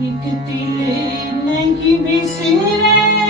Hikatile nahi bisire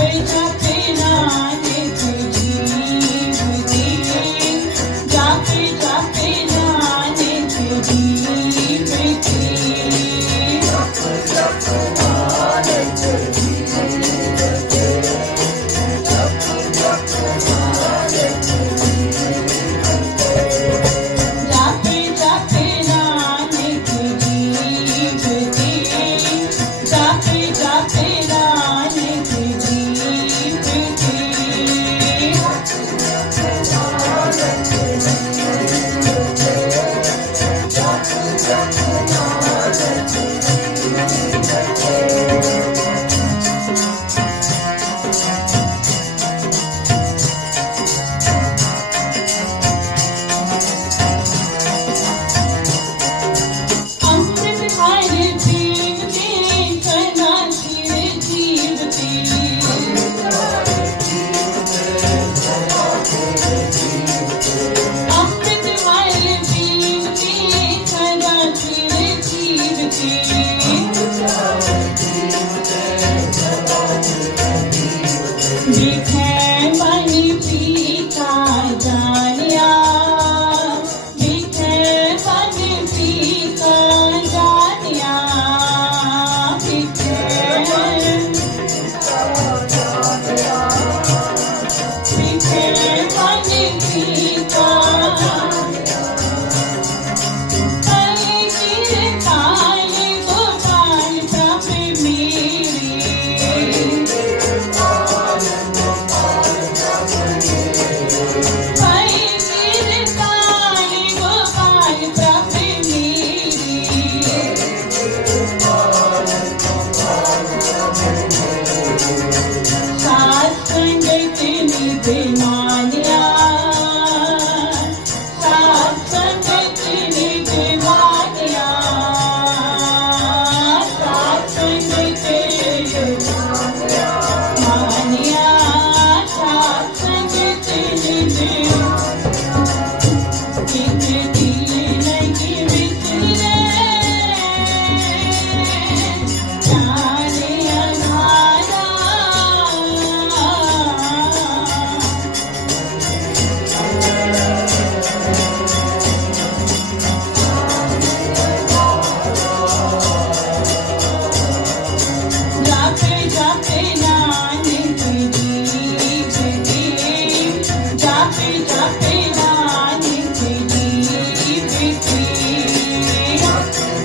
feito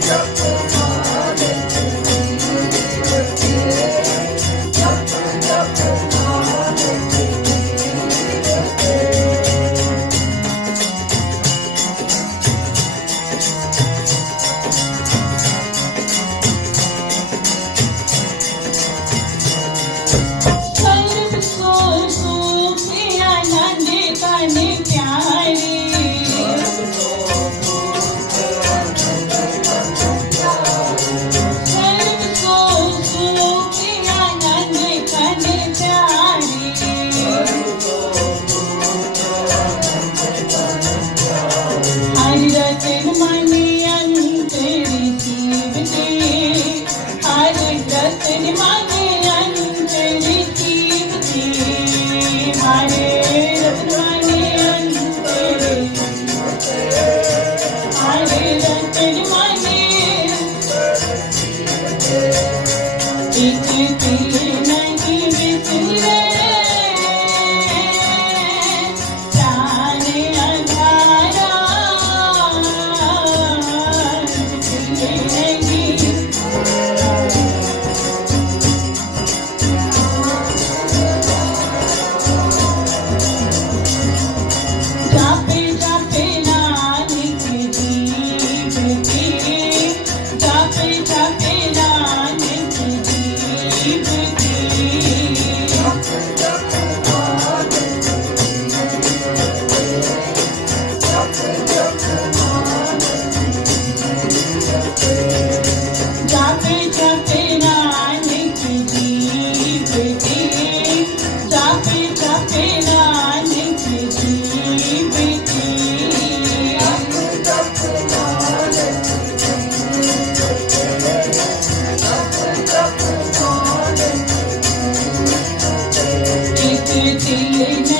Yeah. Amen. created.